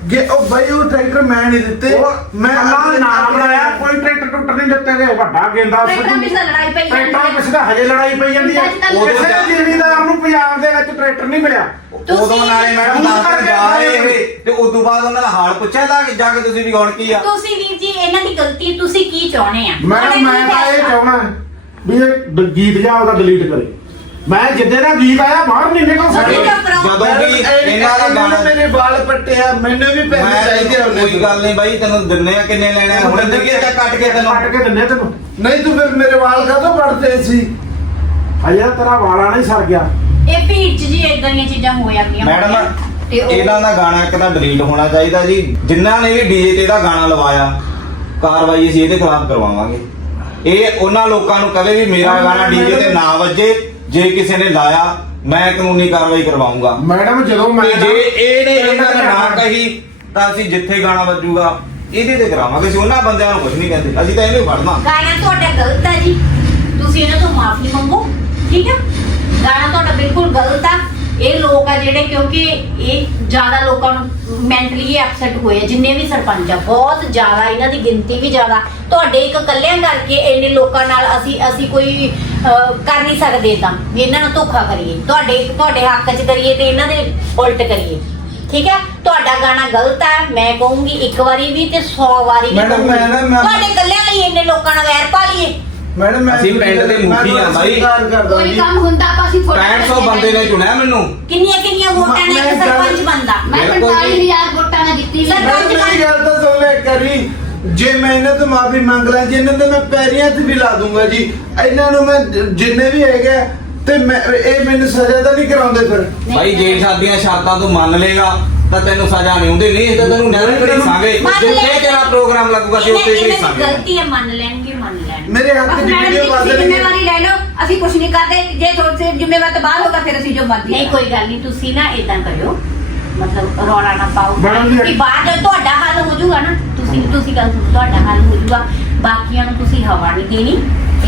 ਗੇ ਉਹ ਬਾਈ ਉਹ ਟਰੈਕਟਰ ਮੈਂ ਨਹੀਂ ਦਿੱਤੇ ਮੈਂ ਅੱਲਾ ਨੇ ਨਾਮ ਬਣਾਇਆ ਕੋਈ ਟਰੈਕਟਰ ਟੁੱਟਰ ਨਹੀਂ ਦਿੱਤੇ ਗਏ ਵੱਡਾ ਗੇਂਦਾ ਟਰੈਕਟਰਾਂ ਪਿੱਛੇ ਲੜਾਈ ਪਈ ਜਾਂਦੀ ਟਰੈਕਟਰਾਂ। ਪਿੱਛੇ ਤਾਂ ਹਜੇ ਲੜਾਈ ਪਈ ਜਾਂਦੀ ਹੈ ਕਿਸੇ ਜ਼ਿਮੀਂਦਾਰ ਨੂੰ ਪੰਜਾਬ ਦੇ ਵਿੱਚ ਟਰੈਕਟਰ ਨਹੀਂ ਮਿਲਿਆ ਤੁਸੀਂ- ਉਦੋਂ ਨਾਲੇ ਮੈਡਮ ਦੱਸ ਕਰਕੇ ਜਾ ਆਏ ਇਹ ਤੇ ਉਦੋਂ ਬਾਅਦ ਉਹਨਾਂ ਦਾ ਹਾਲ ਪੁੱਛਿਆ ਤਾਂ ਜਾ ਕੇ ਤੁਸੀਂ ਵੀ ਹੁਣ ਕੀ ਆ ਤੁਸੀਂ ਇਹਨਾਂ ਦੀ ਗਲਤੀ ਤੁਸੀਂ ਕੀ ਚਾਹੁੰਦੇ ਆ? ਤੁਹਾਡਾ ਮੈਂ ਕੀ ਤਾਂ ਇਹ ਫੈਸਲਾ? ਚਾਹਣਾ ਵੀ ਇਹ ਡ- ਗੀਤ ਜਾ ਉਹਦਾ ਡਿਲੀਟ ਕਰੇ। ਮੈਂ ਜਿੱਦੇ ਦਾ ਗੀਤ ਆਇਆ ਬਾਹਰ ਨਹੀਂ ਨਿਕਲ ਸਕਦੇ। ਜਦੋਂ ਵੀ ਇਹਨਾਂ ਦਾ ਗਾਣਾ ਮੇਰੇ ਵਾਲ ਪੱਟੇ ਆ ਮੈਨੂੰ ਵੀ ਪੈਸੇ ਮੈਂ ਚਾਹੀਦੇ ਉਹਨੇ ਕੋਈ ਗੱਲ ਨਹੀਂ ਬਾਈ ਤੈਨੂੰ ਦਿੰਨੇ ਆ ਕਿੰਨੇ ਲੈਣੇ ਆ? ਹੁਣੇ ਦਿੰਗੇ ਤਾਂ ਕੱਟ ਕੇ ਤੈਨੂੰ। ਕੱਟ ਕੇ ਦਿੰਨੇ ਤੈਨੂੰ। ਨਹੀਂ ਤੂੰ ਫਿਰ ਮੇਰੇ ਵਾਲ ਕਾਹਤੋਂ ਪੜਦੇ ਸੀ? ਅਜੇ ਤੇਰਾ ਵਾਲਾ ਨਹੀਂ ਸਰ ਗਿਆ। ਇਹ ਭੀੜ ਚ ਜੀ ਇਦਾਂ ਦੀਆਂ ਚੀਜ਼ਾਂ ਹੋ ਜਾਂਦੀਆਂ ਮੈਡਮ ਹੋਣਗੀਆਂ। ਤੇ ਉਹ- ਇਹਨਾਂ ਦਾ ਗਾਣਾ ਇੱਕ ਤਾਂ ਡਿਲੀਟ ਹੋਣਾ ਚਾਹੀਦਾ ਜੀ। ਜਿਨ੍ਹਾਂ ਨੇ ਵੀ ਡੀਜੇ ਤੇ ਇਹਦਾ ਗਾਣਾ ਲਵਾਇਆ ਕਾਰਵਾਈ ਅਸੀਂ ਇਹਦੇ ਖਿਲਾਫ ਕਰਵਾਵਾਂਗੇ। ਇਹ ਉਹਨਾਂ ਲੋਕਾਂ ਨੂੰ ਕਦੇ ਵੀ ਮੇਰਾ ਗਾਣਾ ਡੀਜੇ ਤੇ ਨਾ ਵੱਜੇ ਜੇ ਕਿਸੇ ਨੇ ਲਾਇਆ ਮੈਂ ਕਾਨੂੰਨੀ ਕਾਰਵਾਈ ਕਰਵਾਉਂਗਾ। ਮੈਡਮ ਜਦੋਂ ਮੈਂ ਜੇ ਇਹਨੇ ਇਹਨਾਂ ਦਾ ਨਾ ਕਹੀ ਤਾਂ ਅਸੀਂ ਜਿੱਥੇ ਗਾਣਾ ਵੱਜੂਗਾ ਇਹਦੇ ਤੇ ਕਰਾਵਾਂਗੇ। ਅਸੀਂ ਉਹਨਾਂ ਬੰਦਿਆਂ ਨੂੰ ਕੁਝ ਨਹੀਂ ਕਹਿੰਦੇ। ਅਸੀਂ ਤਾਂ ਇਹਨੂੰ ਫੜਨਾ ਗਾਣਾ ਤੁਹਾਡਾ ਗਲਤ ਹੈ ਜੀ। ਤੁਸੀਂ ਇਹਨਾਂ ਤੋਂ ਮਾਫੀ ਮੰਗੋ ਠੀਕ ਹੈ ਗਾਣਾ ਤੁਹਾਡਾ ਬਿਲਕੁਲ ਗਲਤ ਆ। ਇਹ ਲੋਕ ਆ ਜਿਹੜੇ ਕਿਉਂਕਿ ਇਹ ਜ਼ਿਆਦਾ ਲੋਕਾਂ ਨੂੰ ਮੈਂਟਲੀ ਅਪਸੈਟ ਹੋਏ ਆ ਜਿੰਨੇ ਵੀ ਸਰਪੰਚ ਆ ਬਹੁਤ ਜ਼ਿਆਦਾ ਇਹਨਾਂ ਦੀ ਗਿਣਤੀ ਵੀ ਜ਼ਿਆਦਾ। ਤੁਹਾਡੇ ਇੱਕ ਕੱਲਿਆਂ ਕਰਕੇ ਇੰਨੇ ਲੋਕਾਂ ਨਾਲ ਅਸੀਂ ਅਸੀਂ ਕੋਈ ਕਰ ਨਹੀਂ ਸਕਦੇ ਤਾਂ। ਵੀ ਇਹਨਾਂ ਨੂੰ ਧੋਖਾ ਕਰੀਏ। ਤੁਹਾਡੇ ਤੁਹਾਡੇ ਹੱਕ 'ਚ ਕਰੀਏ ਤੇ ਇਹਨਾਂ ਦੇ ਉਲਟ ਕਰੀਏ। ਠੀਕ ਹੈ ਤੁਹਾਡਾ ਗਾਣਾ ਗਲਤ ਹੈ ਮੈਂ ਕਹੂੰਗੀ ਇੱਕ ਵਾਰੀ ਵੀ ਤੇ 100 ਵਾਰੀ ਵੀ ਮੈਡਮ, ਮੈਂ ਨਾ- ਕਹੂੰਗੀ। ਮੈਂ- ਤੁਹਾਡੇ ਕੱਲਿਆਂ ਲਈ ਇੰਨੇ ਲੋਕਾਂ ਨਾਲ ਵੈਰ ਪਾ ਲਈਏ। ਮੈਡਮ ਮੈਂ ਅਸੀਂ ਪਿੰਡ ਦੇ ਮੁਖੀ ਆ ਬਾਈ। ਕੋਈ ਕੰਮ ਹੁੰਦਾ ਤਾਂ ਅਸੀਂ ਫੋਟੋ 6500 ਬੰਦੇ ਨੇ ਚੁਣਿਆ ਮੈਨੂੰ। ਕਿੰਨੀਆਂ ਕਿੰਨੀਆਂ ਵੋਟਾਂ ਨੇ ਮੈਂ ਇੱਕ ਸਰਪੰਚ ਬੰਦਾ ਮੈਂ ਬਿਲਕੁਲ ਜੀ। 45000 ਵੋਟਾਂ ਨਾਲ ਜਿੱਤੀ ਸੀ ਸਰ, ਮੈਡਮ ਮੇਰੀ ਗੱਲ ਤਾਂ ਸੁਣ ਲੈ ਕਰੀ ਜੇ ਮੈਂ ਇਹਨਾਂ ਤੋਂ ਮਾਫੀ ਮੰਗ ਲਾਂ ਜੀ ਇਹਨਾਂ ਦੇ ਮੈਂ ਪੈਰੀਆਂ 'ਚ ਵੀ ਲਾ ਦੂੰਗਾ ਜੀ। ਇਹਨਾਂ ਨੂੰ ਮੈਂ ਜਿੰਨੇ ਵੀ ਹੈਗੇ ਆ, ਤੇ ਮੈਂ ਇਹ ਮੈਨੂੰ ਸਜ਼ਾ ਤਾਂ ਨਹੀਂ ਕਰਾਉਂਦੇ ਫਿਰ। ਭਾਈ ਜੇ ਸਾਡੀਆਂ ਸ਼ਰਤਾਂ ਤੂੰ ਮੰਨ ਲੇਗਾ ਤਾਂ ਤੈਨੂੰ ਸਜ਼ਾ ਨਹੀਂ ਹੁੰਦੀ। ਨਹੀਂ ਤਾਂ ਤੈਨੂੰ ਘੜੀਸਾਂਗੇ ਮੰਨ ਜਿੱਥੇ। ਤੇਰਾ ਪ੍ਰੋਗਰਾਮ ਲੱਗੂਗਾ ਅਸੀਂ ਉੱਥੇ ਘੜੀਸਾਂਗੇ ਗਲਤੀ ਹੈ ਮੰਨ ਲੈਣਗੇ। ਮੇਰੇ ਹੱਥ ਬਸ ਦੀ ਵੀਡੀਓ ਦੇਣਗੇ ਜ਼ਿੰਮੇਵਾਰੀ ਲੈ ਲਓ ਅਸੀਂ ਕੁਝ ਨਹੀਂ ਕਰਦੇ। ਜੇ ਤੁਹਾਡੇ ਸੇ ਜ਼ਿੰਮੇਵਾਰ ਤੋਂ ਬਾਹਰ ਹੋਗਾ ਫਿਰ ਅਸੀਂ ਜੋ ਮਰਜ਼ੀ ਨਹੀਂ ਕੋਈ ਗੱਲ ਨਹੀਂ ਤੁਸੀਂ ਨਾ ਇਦਾਂ ਕਰਿਓ। ਮਤਲਬ ਰੌਲਾ ਨਾ ਪਾਓ। ਕਿ ਬਾਅਦ ਤੁਹਾਡਾ ਹੱਲ ਹੋ ਜਾਊਗਾ ਨਾ। ਤੁਸੀਂ ਤੁਸੀਂ ਗੱਲ ਸੁਣੋ ਤੁਹਾਡਾ ਹੱਲ ਹੋ ਜਾਊਗਾ। ਬਾਕੀਆਂ ਨੂੰ ਤੁਸੀਂ ਹਵਾ ਨਹੀਂ ਦੇਣੀ।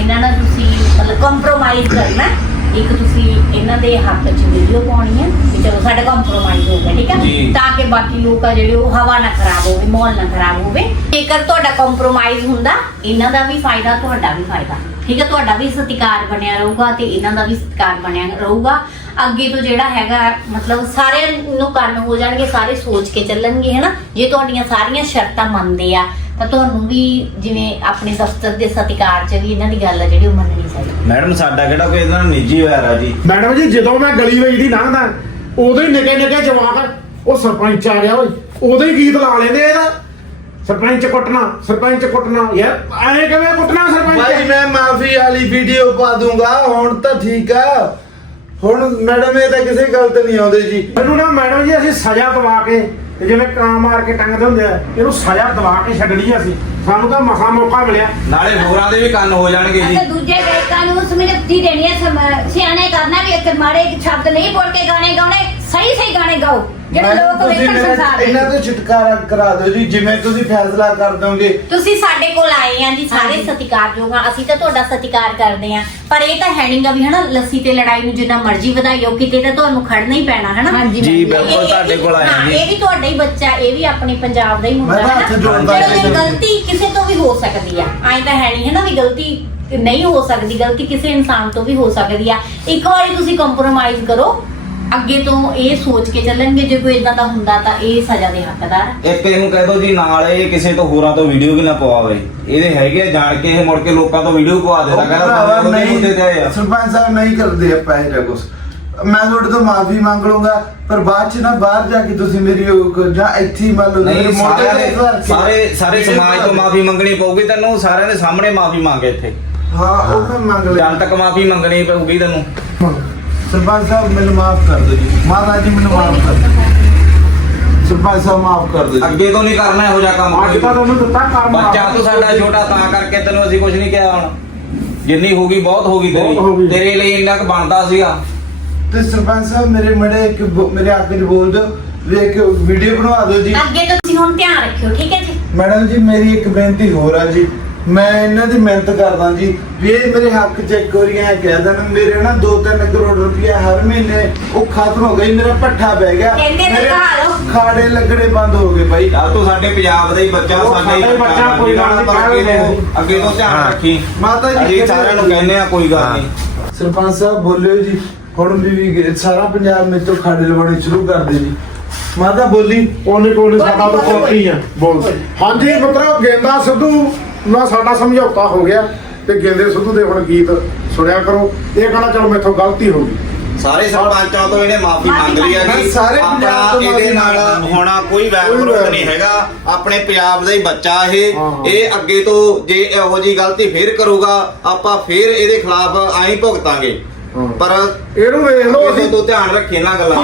ਇਹਨਾਂ ਨਾਲ ਤੁਸੀਂ ਮਤਲਬ ਕੰਪਰੋਮਾਈਜ਼ ਕਰਨਾ। ਇੱਕ ਤੁਸੀਂ ਇਹਨਾਂ ਦੇ ਹੱਕ 'ਚ ਵੀਡੀਓ ਪਾਉਣੀ ਹੈ ਵੀ ਚਲੋ ਸਾਡਾ ਕੰਪਰੋਮਾਈਜ਼ ਹੋ ਗਿਆ ਠੀਕ ਜੀ। ਹੈ ਤਾਂ ਕਿ ਬਾਕੀ ਲੋਕ ਆ ਜਿਹੜੇ ਉਹ ਹਵਾ ਨਾ ਖਰਾਬ ਹੋਵੇ ਮਾਹੌਲ ਨਾ ਖਰਾਬ ਹੋਵੇ। ਜੇਕਰ ਤੁਹਾਡਾ ਕੰਪਰੋਮਾਈਜ਼ ਹੁੰਦਾ ਇਹਨਾਂ ਦਾ ਵੀ ਫਾਇਦਾ ਤੁਹਾਡਾ ਵੀ ਫਾਇਦਾ। ਠੀਕ ਹੈ? ਤੁਹਾਡਾ ਵੀ ਸਤਿਕਾਰ ਬਣਿਆ ਰਹੂਗਾ ਤੇ ਇਹਨਾਂ ਦਾ ਵੀ ਸਤਿਕਾਰ ਬਣਿਆ ਰਹੂਗਾ। ਅੱਗੇ ਤੋਂ ਜਿਹੜਾ ਹੈਗਾ ਮਤਲਬ ਸਾਰਿਆਂ ਨੂੰ ਕੰਨ ਹੋ ਜਾਣਗੇ ਸਾਰੇ ਸੋਚ ਕੇ ਚੱਲਣਗੇ ਹਨਾ? ਜੇ ਤੁਹਾਡੀਆਂ ਸਾਰੀਆਂ ਸ਼ਰਤਾਂ ਮੰਨਦੇ ਆ ਤਾਂ ਤੁਹਾਨੂੰ ਵੀ ਜਿਵੇਂ ਆਪਣੇ ਦਫ਼ਤਰ ਦੇ ਸਤਿਕਾਰ 'ਚ ਵੀ ਇਹਨਾਂ ਦੀ ਗੱਲ ਆ ਜਿਹੜੀ ਉਹ ਮੰਨਣੀ ਚਾਹੀਦੀ। ਮੈਡਮ ਸਾਡਾ ਕਿਹੜਾ ਕੋਈ ਇਹਦਾ ਨਿੱਜੀ ਹੋਇਆ ਰਾ ਜੀ? ਮੈਡਮ ਜੀ ਜਦੋਂ ਮੈਂ ਗਲੀ ਵਿੱਚ ਦੀ ਲੰਘਦਾ ਉਦੋਂ ਹੀ ਨਿੱਕੇ ਨਿੱਕੇ ਜਵਾਕ ਉਹ ਸਰਪੰਚ ਆ ਗਿਆ ਓਏ। ਉਦੋਂ ਹੀ ਗੀਤ ਲਾ ਲੈਂਦੇ ਇਹਦਾ। ਸਰਪੰਚ ਕੁੱਟਣਾ ਸਰਪੰਚ ਕੁੱਟਣਾ। ਯਾਰ ਐਂ ਕਿਵੇਂ ਕੁੱਟਣਾ ਭਾਈ ਸਰਪੰਚ ਮੈਂ ਮਾਫੀ ਵਾਲੀ ਵੀਡੀਓ ਪਾ ਦੂੰਗਾ। ਹੁਣ ਤਾਂ ਠੀਕ ਆ। ਹੁਣ ਮੈਡਮ ਇਹ ਤਾਂ ਕਿਸੇ ਗਲਤ ਨਹੀਂ ਆਉਂਦੇ ਜੀ। ਮੈਨੂੰ ਨਾ ਮੈਡਮ ਜੀ ਅਸੀਂ ਸਜ਼ਾ ਦਵਾ ਕੇ ਤੇ ਜਿਵੇਂ ਕਾਂ ਮਾਰ ਕੇ ਟੰਗਦੇ ਹੁੰਦੇ ਆ ਇਹਨੂੰ ਸਜ਼ਾ ਦਵਾ ਕੇ ਛੱਡਣੀ ਆ ਅਸੀਂ। ਸਾਨੂੰ ਤਾਂ ਮਹਾ ਮੌਕਾ ਮਿਲਿਆ। ਨਾਲੇ ਹੋਰਾਂ ਦੇ ਵੀ ਕੰਨ ਹੋ ਜਾਣਗੇ ਜੀ। ਅਤੇ ਦੂਜੇ ਗਾਇਕਾਂ ਨੂੰ ਸਮਝਤੀ ਦੇਣੀ ਹੈ ਸਮ- ਸਿਆਣੇ ਕਰਨਾ ਵੀ ਇੱਕ ਮਾੜੇ ਸ਼ਬਦ ਨਹੀਂ ਬੋਲ ਕੇ ਗਾਣੇ ਗਾਉਣੇ ਸਹੀ ਸਹੀ ਗਾਣੇ ਗਾਓ। ਜਿਹੜੇ ਲੋਕ ਵੇਖਣ ਸੰਸਾਰ ਇਹਨਾਂ ਦੇ ਤੋਂ ਛੁਟਕਾਰਾ ਕਰਾ ਦਿਓ ਜੀ ਜਿਵੇਂ ਤੁਸੀਂ ਫੈਸਲਾ ਕਰ ਦੋਗੇ ਤੁਸੀਂ ਸਾਡੇ ਕੋਲ ਆਏ ਆ ਜੀ ਸਾਰੇ ਹਾਂਜੀ। ਸਤਿਕਾਰਯੋਗ ਆ। ਅਸੀਂ ਤਾਂ ਤੁਹਾਡਾ ਸਤਿਕਾਰ ਕਰਦੇ ਆ। ਪਰ ਇਹ ਤਾਂ ਹੈ ਨਹੀਂਗਾ ਵੀ ਹਨਾ ਲੱਸੀ ਤੇ ਲੜਾਈ ਨੂੰ ਜਿੰਨਾ ਮਰਜ਼ੀ ਵਧਾਈਓ ਕਿਤੇ ਤਾਂ ਤੁਹਾਨੂੰ ਖੜਨਾ ਹੀ ਪੈਣਾ ਹਨਾ? ਹਾਂਜੀ, ਜੀ, ਬਿਲਕੁਲ ਇਹ- ਤੁਹਾਡੇ ਕੋਲ ਆਏ ਹਾਂ, ਜੀ। ਇਹ ਵੀ ਤੁਹਾਡਾ ਹੀ ਬੱਚਾ ਇਹ ਵੀ ਆਪਣੇ ਪੰਜਾਬ ਦਾ ਹੀ ਮੁੰਡਾ ਮੈਂ ਤਾਂ ਹੈ ਹੱਥ ਜੋੜਦਾ ਚਲੋ ਜੀ। ਗਲਤੀ ਕਿਸੇ ਤੋਂ ਵੀ ਹੋ ਸਕਦੀ ਆ। ਐਂ ਤਾਂ ਹੈ ਨਹੀਂ ਹੈ ਨਾ ਵੀ ਗਲਤੀ ਨਹੀਂ ਹੋ ਸਕਦੀ। ਗਲਤੀ ਕਿਸੇ ਇਨਸਾਨ ਤੋਂ ਵੀ ਹੋ ਸਕਦੀ ਆ। ਇੱਕ ਵਾਰੀ ਤੁਸੀਂ ਕੰਪਰੋਮਾਈਜ਼ ਕਰੋ। ਅੱਗੇ ਤੋਂ ਇਹ ਸੋਚ ਕੇ ਚੱਲਣਗੇ ਜੇ ਕੋਈ ਇਦਾਂ ਦਾ ਹੁੰਦਾ ਤਾਂ ਇਹ ਸਜ਼ਾ ਦੇ ਹੱਕਦਾਰ ਆ। ਇੱਕ ਇਹਨੂੰ ਕਹਿ ਦੋ ਜੀ ਨਾਲ ਇਹ ਕਿਸੇ ਤੋਂ ਹੋਰਾਂ ਤੋਂ ਵੀਡੀਓ ਵੀ ਨਾ ਪਵਾਵੇ। ਇਹਦੇ ਹੈਗੇ ਆ ਜਾਣ ਕੇ ਇਹ ਮੁੜ ਕੇ ਲੋਕਾਂ ਤੋਂ ਵੀਡੀਓ ਪਵਾ ਦੇਦਾ ਭਰਾਵਾ ਕਹਿੰਦਾ ਨਹੀਂ ਮੁੱਦੇ ਤੇ ਸਰਪੰਚ ਸਾਹਿਬ ਨਹੀਂ ਕਰਦੇ ਆਪਾਂ ਇਹ ਜਿਹਾ ਕੁਛ। ਮੈਂ ਤੁਹਾਡੇ ਤੋਂ ਮਾਫੀ ਮੰਗ ਲਵਾਂਗਾ ਪਰ ਬਾਅਦ ਚ ਨਾ ਬਾਹਰ ਜਾ ਕੇ ਤੁਸੀਂ ਮੇਰੀ ਉਹ ਕ- ਜਾਂ ਇੱਥੇ ਹੀ ਮੰਨ ਲਓ ਨਹੀਂ ਮੇਰੇ ਮੋਢੇ ਸਾਰਿਆਂ ਤੇ ਦੇ ਧਰ ਕੇ- ਸਾਰੇ ਸਾਰੇ ਸਮਾਜ ਤੋਂ ਮਾਫੀ ਮੰਗਣੀ ਪਊਗੀ ਤੈਨੂੰ ਸਾਰਿਆਂ ਦੇ ਸਾਹਮਣੇ ਮਾਫੀ ਮੰਗੇ ਇੱਥੇ। ਹਾਂ ਉਹ ਮੈਂ ਮੰਗ ਲਿਆ ਜਨ ਤੱਕ ਮਾਫੀ ਮੰਗਣੀ ਪਊਗੀ ਤੈਨੂੰ। ਸਰਪੰਚ ਸਾਹਿਬ ਮੈਨੂੰ ਮਾਫ ਕਰ ਦਿਓ ਜੀ। ਮਾਤਾ ਜੀ ਮੈਨੂੰ ਮਾਫ ਕਰ ਦਿਓ। ਸਰਪੰਚ ਸਾਹਿਬ ਮਾਫ ਕਰ ਦਿਓ ਜੀ। ਅੱਗੇ ਤੋਂ ਨਹੀਂ ਕਰਨਾ ਇਹੋ ਜਿਹਾ ਕੰਮ ਅੱਜ ਤਾਂ ਤੁਹਾਨੂੰ ਦਿੱਤਾ ਕੰਮ ਬੱਚਾ ਤੂੰ ਸਾਡਾ ਛੋਟਾ ਤਾਂ ਕਰਕੇ ਤੈਨੂੰ ਅਸੀਂ ਕੁਝ ਨਹੀਂ ਕਿਹਾ ਹੁਣ। ਜਿੰਨੀ ਬਹੁਤ ਹੋਗੀ ਬਹੁਤ ਹੋ ਗਈ। ਤੇਰੀ। ਤੇਰੇ ਲਈ ਇੰਨਾ ਕੁ ਬਣਦਾ ਸੀਗਾ। ਤੇ ਸਰਪੰਚ ਸਾਹਿਬ ਮੇਰੇ ਮੜੇ ਇੱਕ ਮੇਰੇ ਅੱਗੇ ਚ ਬੋਲ ਦਿਓ। ਵੀ ਇੱਕ ਵੀਡੀਓ ਬਣਵਾ ਦਿਓ ਜੀ। ਅੱਗੇ ਤੋਂ ਤੁਸੀਂ ਹੁਣ ਧਿਆਨ ਰੱਖਿਓ ਠੀਕ ਹੈ ਜੀ? ਮੈਡਮ ਜੀ ਮੇਰੀ ਇੱਕ ਬੇਨਤੀ ਹੋਰ ਆ ਜੀ। ਮੈਂ ਇਹਨਾਂ ਦੀ ਮਿਹਨਤ ਕਰਦਾ ਜੀ। ਵੀ ਇਹ ਮੇਰੇ ਹੱਕ ਚ ਇੱਕ ਵਾਰੀ ਐ ਕਹਿ ਦੇਣ ਮੇਰੇ ਨਾ 2-3 ਕਰੋੜ ਰੁਪਇਆ ਹਰ ਮਹੀਨੇ ਉਹ ਖਤਮ ਹੋ ਗਈ ਮੇਰਾ ਪੱਠਾ ਬਹਿ ਗਿਆ। ਕਹਿੰਦੇ ਨੇ ਮੇਰੇ ਕਹਾ ਲਓ। ਖਾੜੇ ਲੱਗਣੇ ਬੰਦ ਹੋ ਗਏ ਬਾਈ। ਯਾਰ ਤੂੰ ਸਾਡੇ ਪੰਜਾਬ ਦਾ ਹੀ ਬੱਚਾ ਉਹ ਸਾਡਾ ਹੀ ਸਾਡਾ ਹੀ ਬੱਚਾ, ਕੋਈ ਗੱਲ ਨਹੀਂ, ਪਰ ਅੱਗੇ ਤੋਂ ਅੱਗੇ ਤੋਂ ਧਿਆਨ ਹਾਂ। ਰੱਖੀ। ਮਾਤਾ ਜੀ ਅਸੀਂ ਸਾਰਿਆਂ ਨੂੰ ਕਹਿੰਦੇ ਆ ਕੋਈ ਗੱਲ ਨਹੀਂ। ਸਰਪੰਚ ਸਾਹਿਬ ਬੋਲਿਓ ਜੀ। ਹੁਣ ਵੀ ਵੀ ਸਾਰਾ ਪੰਜਾਬ ਮੇਰੇ ਤੋਂ ਖਾੜੇ ਲਵਾਉਣੇ ਸ਼ੁਰੂ ਕਰ ਦੇ ਜੀ। ਮਾਤਾ ਬੋਲੀ। ਉਹਨੇ ਕੋਲ ਸਾਡਾ ਤਾਂ ਕੋਪੀ ਆ? ਬੋਲ। ਹਾਂਜੀ ਮਤਲਬ ਗੇਂਦਾ ਸਿੱਧੂ। ਨਾਲ ਸਾਡਾ ਸਮਝੌਤਾ ਹੋ ਗਿਆ ਤੇ ਗੇਂਦੇ ਸਿੱਧੂ ਦੇ ਹੁਣ ਗੀਤ ਸੁਣਿਆ ਕਰੋ। ਇਹ ਕਹਿੰਦਾ ਚਲੋ ਮੇਥੋਂ ਗਲਤੀ ਹੋ ਗਈ। ਸਾਰੇ ਸਰਪੰਚਾਂ ਤੋਂ ਇਹਨੇ ਮਾਫੀ ਮੰਗ ਲਈ ਹੈ ਜੀ। ਸਾਰੇ ਪੰਜਾਬ ਆਪਣਾ ਤੋਂ ਇਹਦੇ ਨਾਲ। ਹੋਣਾ ਕੋਈ ਵੈਰ ਵਿਰੋਧ ਵੈਰ ਨਹੀਂ ਹੈਗਾ। ਆਪਣੇ ਪੰਜਾਬ ਦਾ ਹੀ ਬੱਚਾ ਇਹ। ਇਹ ਅੱਗੇ ਤੋਂ ਜੇ ਇਹੋ ਜੀ ਗਲਤੀ ਫੇਰ ਕਰੂਗਾ ਆਪਾਂ ਫੇਰ ਇਹਦੇ ਖਿਲਾਫ ਆਈ ਭੁਗਤਾਂਗੇ। ਪਰ ਇਹਨੂੰ ਵੇਖ ਲਓ ਅਸੀਂ ਤੋਂ ਧਿਆਨ ਰੱਖੇ ਇਹਨਾਂ ਗੱਲਾਂ।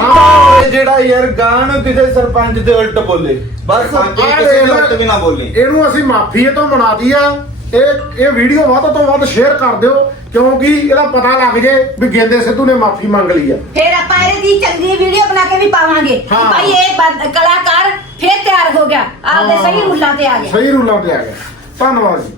ਇਹ ਜਿਹੜਾ ਯਾਰ ਗਾਣ ਨੂੰ ਕਿਸੇ ਸਰਪੰਚ ਦੇ ਉਲਟ ਬੋਲੇ। ਬਸ ਆਹ ਕਿਸੇ ਵੇਖ ਵੀ ਨਾ ਬੋਲੀ। ਇਹਨੂੰ ਅਸੀਂ ਮਾਫੀ ਇਹ ਤੋਂ ਮਨਾਦੀ ਆ। ਇਹ ਇਹ ਵੀਡੀਓ ਵੱਧ ਤੋਂ ਵੱਧ ਸ਼ੇਅਰ ਕਰ ਦਿਓ ਕਿਉਂਕਿ ਇਹਦਾ ਪਤਾ ਲੱਗ ਜੇ ਵੀ ਗੇਂਦੇ ਸਿੱਧੂ ਨੇ ਮਾਫੀ ਮੰਗ ਲਈ ਆ। ਫਿਰ ਆਪਾਂ ਇਹਦੀ ਚੰਗੀ ਵੀਡੀਓ ਬਣਾ ਕੇ ਵੀ ਪਾਵਾਂਗੇ। ਕਿ ਹਾਂ। ਭਾਈ ਇਹ ਬੰਦ- ਕਲਾਕਾਰ ਫਿਰ ਤਿਆਰ ਹੋ ਗਿਆ। ਆਪਦੇ ਹਾਂ। ਸਹੀ ਰੂਲਾਂ ਤੇ ਆ ਗਿਆ। ਸਹੀ ਰੂਲਾਂ ਤੇ ਆ ਗਿਆ। ਧੰਨਵਾਦ ਜੀ।